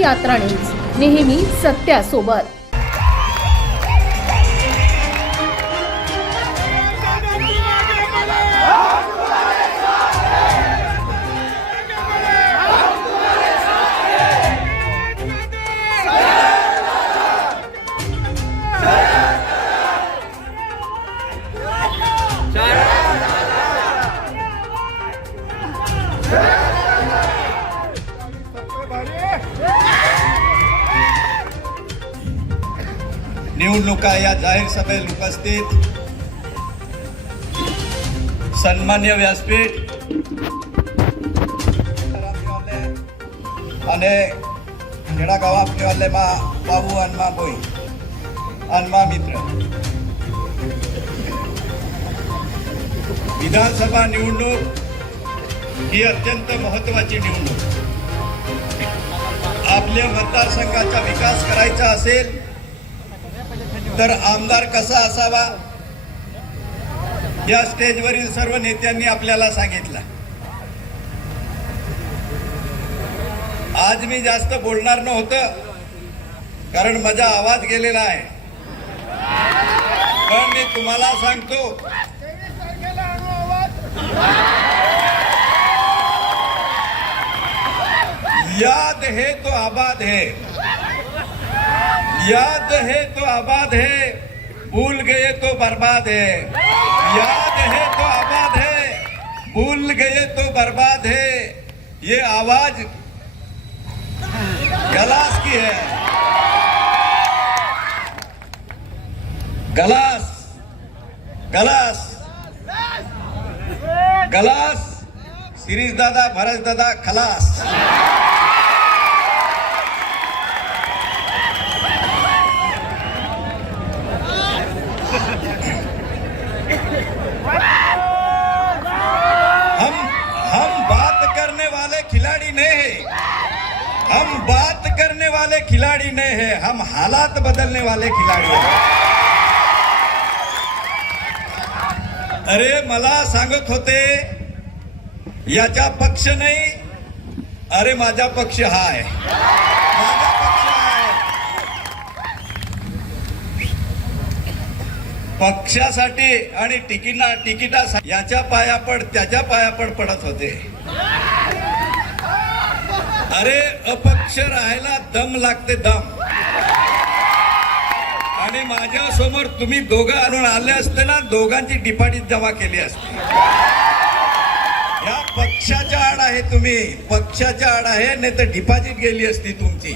यात्रा न्यूज नेहमी सत्यासोबत. या जाहीर सभेत उपस्थित सन्मान्य व्यासपीठ અને ખેડા આપલે માં બાબુ અનમા બોઈ અનમા મિત્ર विधानसभा निवडणूक ही अत्यंत महत्वाची निवडणूक आपल्या मतदारसंघाचा विकास करायचा असेल तर आमदार कसा असावा? या स्टेजवरील सर्व नेत्यांनी आपल्याला सांगितलं. आज मी जास्त बोलणार नव्हतं कारण माझा आवाज गेलेला आहे. पण मी तुम्हाला सांगतो याद है तो आबाद है. याद है तो आबाद है, भूल गए तो बर्बाद है। याद है तो आबाद है, भूल गए तो बर्बाद है। ये आवाज़ गलास की है। गलास गलास गलास। सिरीज दादा, भरत दादा, खलास। वाले खिलाड़ी नहीं है हम हालात बदलने वाले खिलाड़ी हैं। अरे मला सांगत होते याचा पक्ष नाही अरे माझा पक्ष हा आहे। माझा पक्ष आहे। पक्षासाठी आणि तिकिटा तिकिटासाठी याच्या पायापड त्याच्या पाया पड पडत होते। अरे अपक्ष राहायला दम लागते दम. आणि माझ्यासमोर तुम्ही दोघं आणून आले असते ना दोघांची डिपाटीत जमा केली असते. या पक्षाच्या आड आहे तुम्ही. पक्षाच्या आड आहे नाही तर डिपॉझिट गेली असती तुमची.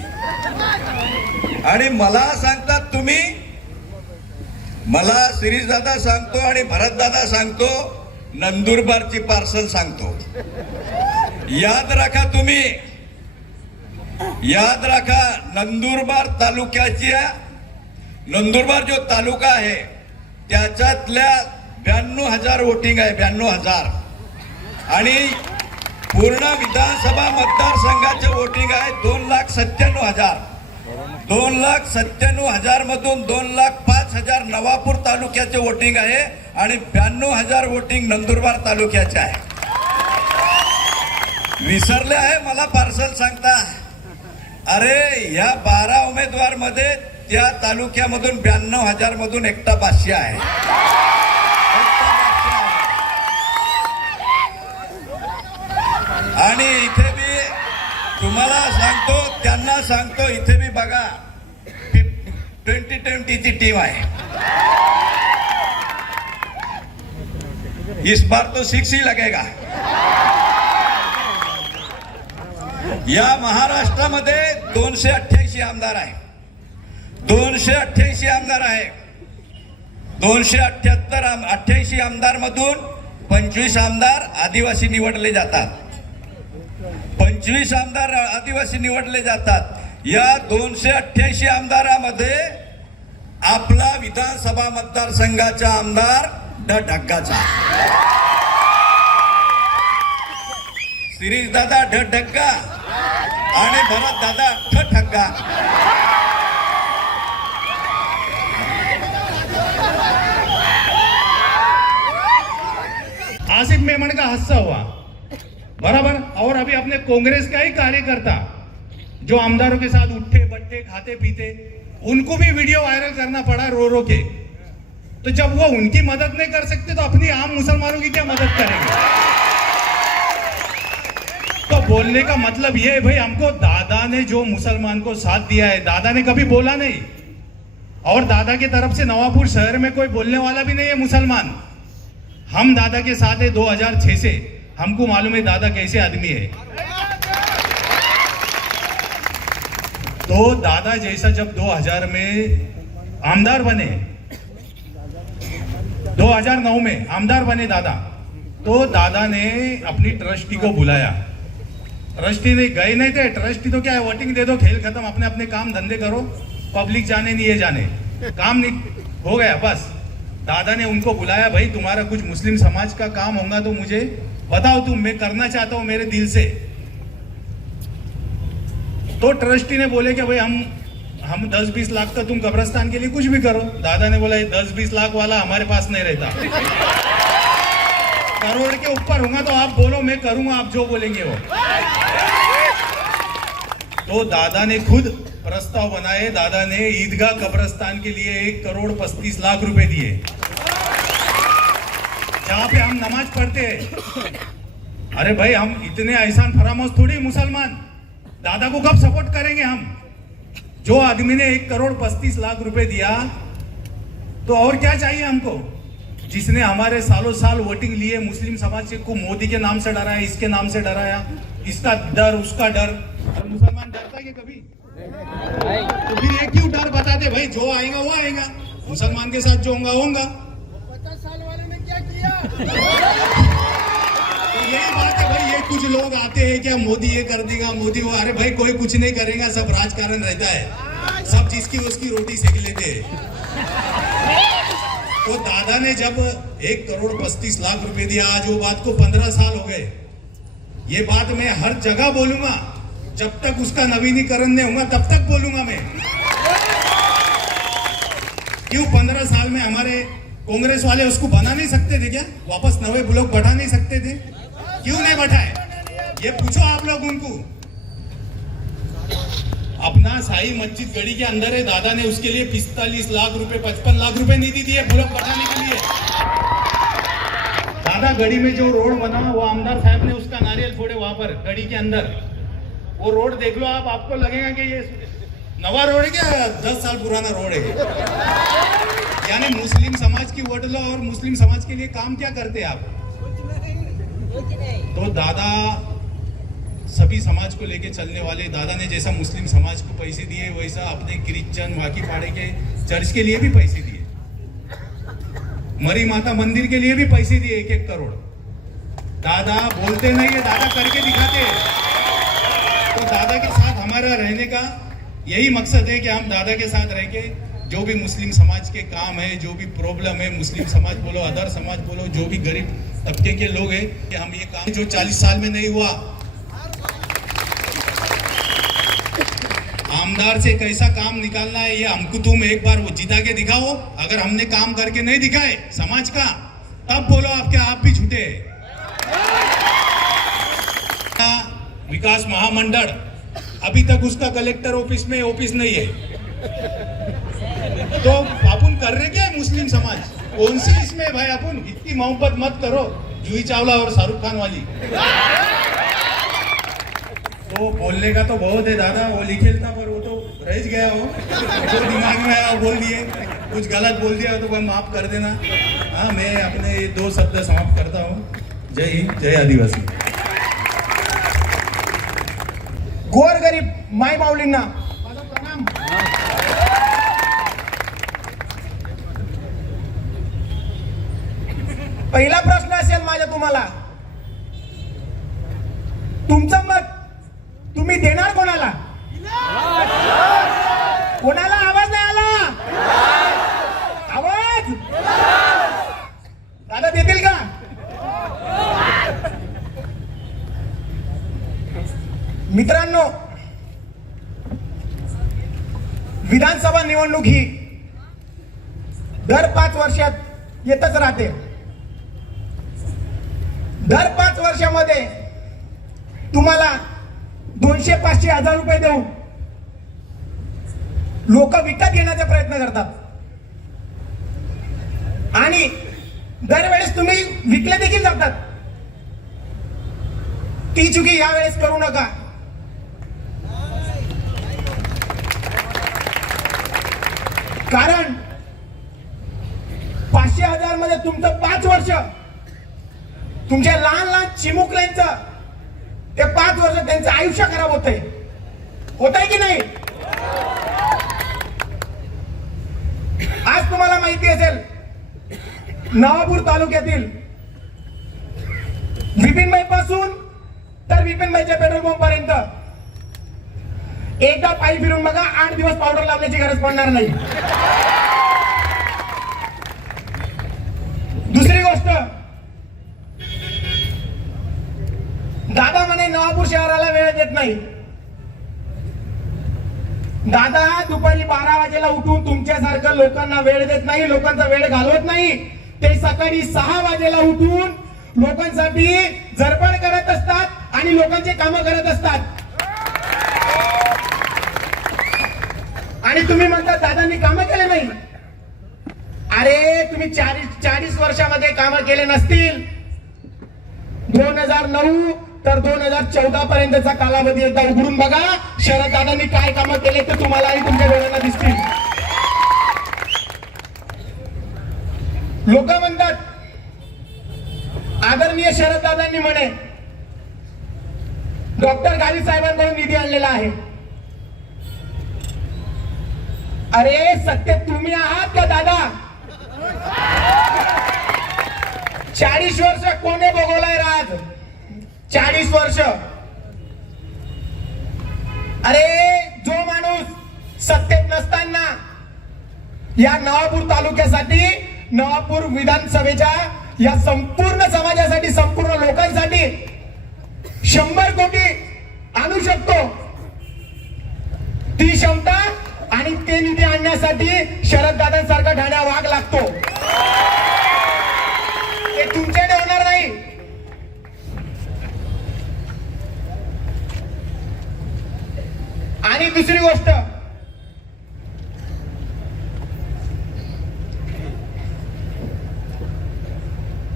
आणि मला सांगतात तुम्ही मला शिरीष दादा सांगतो आणि भरत दादा सांगतो नंदुरबारची पार्सल सांगतो. याद राखा तुम्ही. याद राखा नंदुरबार तालुक्याची नंदुरबार जो तालुका आहे त्याच्यातल्या ब्याण्णव हजार वोटिंग आहे ब्याण्णव हजार. आणि पूर्ण विधानसभा मतदारसंघाचे वोटिंग आहे दोन लाख सत्त्याण्णव हजार. दोन लाख सत्त्याण्णव हजार मधून दोन लाख पाच हजार नवापूर तालुक्याचे वोटिंग आहे आणि ब्याण्णव हजार वोटिंग नंदुरबार तालुक्याचे आहे. विसरले आहे मला पार्सल सांगता. अरे या बारा उमेदवारमध्ये त्या तालुक्यामधून ब्याण्णव हजार मधून एकटा पाचशे आहे. एकटा पाचशे आहे. आणि इथे मी तुम्हाला सांगतो त्यांना सांगतो इथे मी बघा ट्वेंटी ट्वेंटीची टीम आहे. इस बार तो सिक्स ही लगेगा. या महाराष्ट्रामध्ये दोनशे अठ्ठ्याऐंशी आमदार आहे दोनशे अठ्ठ्याऐंशी आमदार आहे दोनशे अठ्ठ्याहत्तर अठ्ठ्याऐंशी आमदार मधून पंचवीस आमदार आदिवासी निवडले जातात. पंचवीस आमदार आदिवासी निवडले जातात. या दोनशे अठ्ठ्याऐंशी आमदारामध्ये आपला विधानसभा मतदारसंघाचा आमदार ड ढक्काचा सिरीज दादा ढ ढक्का आणि भरत दादा ठ ठक्का आसिफ मेमन का हादसा हुआ। बराबर, और अभी अपने कांग्रेस का ही कार्यकर्ता, जो आमदारों के साथ उठे बट्टे खाते, पीते, उनको भी वीडियो वायरल करना पड़ा रो रो के। तो जब वो उनकी मदद नहीं कर सकते तो अपनी आम मुसलमानों की क्या मदद करेंगे? तो बोलने का मतलब ये है, भाई, हमको दादा ने जो मुसलमान को साथ दिया है, दादा ने कभी बोला नहीं। और दादा की तरफ़ से नवापुर शहर में कोई बोलने वाला भी नहीं है मुसलमान। हम दादा के साथ है 2006 से। हमको मालूम है दादा कैसे आदमी है। तो दादा जैसा जब 2000 में आमदार बने 2009 में आमदार बने दादा तो दादा ने अपनी ट्रस्टी को बुलाया। ट्रस्टी ने गए नहीं थे। ट्रस्टी तो क्या है वोटिंग दे दो, खेल खत्म, अपने अपने काम धंधे करो पब्लिक जाने नहीं, ये जाने। काम नहीं, हो गया, बस। दादा ने उनको बुलाया, भाई, तुम्हारा कुछ मुस्लिम समाज का काम होगा तो मुझे बताओ तुम, मैं करना चाहता हूँ मेरे दिल से। तो ट्रस्टी ने बोले कि, भाई, हम हम दस बीस लाख का तुम कब्रस्तान के लिए कुछ भी करो। दादा ने बोला, ये दस बीस लाख वाला हमारे पास नहीं रहता। करोड़ के ऊपर होगा तो आप बोलो, मैं करूँगा, आप जो बोलेंगे वो। तो दादा ने खुद प्रस्ताव बनाए, दादा ने ईदगाह कब्रस्तान के लिए एक करोड़ पच्चीस लाख रुपए दिए। जहाँ पे हम नमाज़ पढ़ते हैं। अरे भाई, हम इतने एहसान फरामोश थोड़ी मुसलमान। दादा को कब सपोर्ट करेंगे हम? जो आदमी ने एक करोड़ पस्तीस लाख रुपए दिया तो और क्या चाहिए हमको? जिसने हमारे सालों साल वोटिंग लिए मुस्लिम समाज को मोदी के नाम से डराया इसके नाम से डराया इसका डर उसका डर। मुसलमान डरता है कभी? तो फिर ये क्यों डर बताते भाई जो आएगा वो आएगा। मुसलमान के साथ जो होगा होगा। पचास साल वाले ने क्या किया? तो यही बात है भाई ये कुछ लोग आते हैं क्या? मोदी ये कर देगा मोदी वो अरे भाई कोई कुछ नहीं करेगा सब राजकारण रहता है। सब जिसकी उसकी रोटी सेक लेते हैं। तो दादा ने जब एक करोड़ पच्चीस लाख रुपए दिया, आज वो बात को पंद्रह साल हो गए। ये बात मैं हर जगह बोलूँगा। जब तक उसका नवीनीकरण नहीं होगा, तब तक बोलूँगा मैं। क्यों पंद्रह साल में हमारे कांग्रेस वाले उसको बना नहीं सकते थे क्या? वापस नवे ब्लॉक बढ़ा नहीं सकते थे? क्यों नहीं बैठाए ये पूछो आप लोग उनको। अपना साई मस्जिद गढ़ी के अंदर है दादा ने उसके लिए पिस्तालीस लाख रुपए पचपन लाख रुपए निधि दिए ब्लॉक बढ़ाने के लिए। दादा गढ़ी में जो रोड बना वो आमदार साहब ने उसका नारियल फोड़े वहाँ पर गढ़ी के अंदर। वो रोड देख लो आप आपको लगेगा कि ये नवा रोड है क्या? दस साल पुराना रोड है। यानी मुस्लिम समाज की वोट लो और मुस्लिम समाज के लिए काम क्या करते हैं आप तो दादा सभी समाज को लेके चलने वाले दादा ने जैसा मुस्लिम समाज को पैसे दिए, वैसा अपने क्रिश्चन वाकी पाड़े के चर्च के लिए भी पैसे दिए। मरी माता मंदिर के लिए भी पैसे दिए एक एक करोड़। दादा बोलते नहीं है, दादा करके दिखाते तो दादा के साथ हमारा रहने का यही मकसद है कि हम दादा के साथ रह के जो भी मुस्लिम समाज के काम है, जो भी प्रॉब्लम है, मुस्लिम समाज बोलो, अदर समाज बोलो, जो भी गरीब तबके के लोग हैं, कि हम ये काम जो 40 साल में नहीं हुआ आमदार से कैसा काम निकालना है, ये हमको तुम एक बार वो जिता के दिखाओ। अगर हमने काम करके नहीं दिखाए समाज का, तब बोलो आपके, आप भी झूठे विकास महामंडल, अभी तक उसका कलेक्टर ऑफ़िस में ऑफ़िस नहीं है। तो अपन कर रहे क्या मुस्लिम समाज? कौन सी इसमें भाई अपन? इतनी मोहब्बत मत करो जूही चावला और शाहरुख खान वाली। तो बोलने का तो बहुत है दादा, वो लिखेल था पर रह गया हूँ। जो दिमाग में आया बोल दिए। कुछ गलत बोल दिया तो भाई माफ कर देना। हाँ मैं अपने ये दो शब्द समाप्त करता हूँ। जय हिंद जय आदिवासी। गोरगरीब माय माऊलींना माझा प्रणाम। पहिला प्रश्न असेल माझ्या तुम्हाला तुमचं मत तुम्ही देणार कोणाला कोणाला आवाज नाही आला आवाज दादा देतील का मित्रांनो विधानसभा निवडणूक ही दर पाच वर्षात येतच राहते दर पाच वर्षामध्ये तुम्हाला दोनशे पाचशे हजार रुपये देऊन लोक विकत घेण्याचा प्रयत्न करतात. आणि दरवेळेस तुम्ही विकले देखील जातात. ती चुकी यावेळेस करू नका. कारण पाचशे हजारमध्ये तुमचं पाच वर्ष तुमच्या लहान लहान चिमुकल्यांचं ते पाच वर्ष त्यांचं आयुष्य खराब होत आहे होत आहे की नाही? आज तुम्हाला माहिती असेल नवापूर तालुक्यातील विपिनबाई पासून तर विपिनबाईच्या पेट्रोल पंप पर्यंत एकदा पायी फिरून बघा आठ दिवस पावडर लावण्याची गरज पडणार नाही. दुसरी गोष्ट दादा म्हणे नवापूर शहराला वेळ देत नाही. दादा दुपारी बारा वाजेला उठून तुमच्यासारखं लोकांना वेळ देत नाही लोकांचा वेळ घालवत नाही. ते सकाळी सहा वाजेला उठून लोकांसाठी झरपड करत असतात आणि लोकांचे कामं करत असतात. आणि तुम्ही म्हणता दादा मी कामं केले नाही. अरे तुम्ही चाळीस चाळीस वर्षामध्ये कामं केले नसतील. दोन हजार नऊ तर दोन हजार चौदा पर्यंतचा कालावधी एकदा उघडून बघा. शरद दादांनी काय कामं केले ते तुम्हाला आणि तुमच्या डोळ्यांना दिसतील. लोक म्हणतात आदरणीय शरद दादांनी म्हणे डॉक्टर गावी साहेबांकडून निधी आणलेला आहे. अरे सत्य तुम्ही आहात का दादा? चाळीस वर्ष कोणी बघवलाय राज? चाळीस वर्ष. अरे जो माणूस सत्तेत नसताना या नवापूर तालुक्यासाठी नवापूर विधानसभेच्या या संपूर्ण समाजासाठी संपूर्ण लोकांसाठी शंभर कोटी आणू शकतो. ती क्षमता आणि ते निधी आणण्यासाठी शरद दादांसारखा ठाण्या वाघ लागतो. आणि दुसरी गोष्ट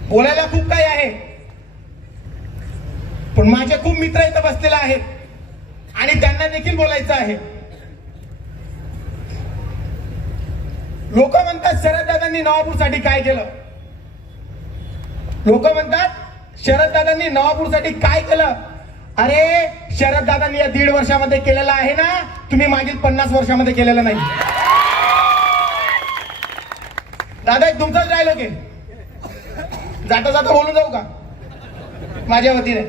बोलायला खूप काही आहे पण माझे खूप मित्र इथं बसलेले आहेत आणि त्यांना देखील बोलायचं आहे. लोक म्हणतात शरद दादांनी नवापूरसाठी काय केलं? लोक म्हणतात शरद दादांनी नवापूरसाठी काय केलं? अरे शरद दादांनी या दीड वर्षामध्ये केलेलं आहे ना तुम्ही मागील पन्नास वर्षामध्ये केलेलं नाही. दादा एक तुमचाच डायलॉग आहे. जाता जाता बोलून जाऊ का? माझ्या वतीने.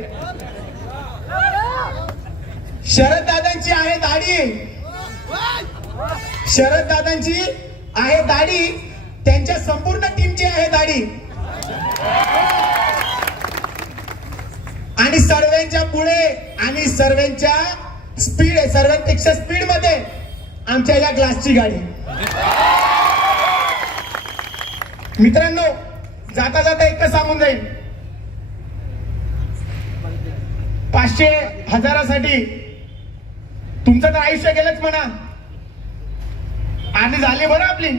शरद दादांची आहे दाढी. शरद दादांची आहे दाढी. त्यांच्या संपूर्ण टीमची आहे दाढी आणि सर्वांच्या पुढे आणि सर्वांच्या स्पीड आहे सर्वांपेक्षा स्पीडमध्ये आमच्या या ग्लासची गाडी. मित्रांनो जाता जाता एकच सांगून जाईल पाचशे हजारासाठी तुमचं तर आयुष्य गेलंच म्हणा. आणि झाली बरं आपली.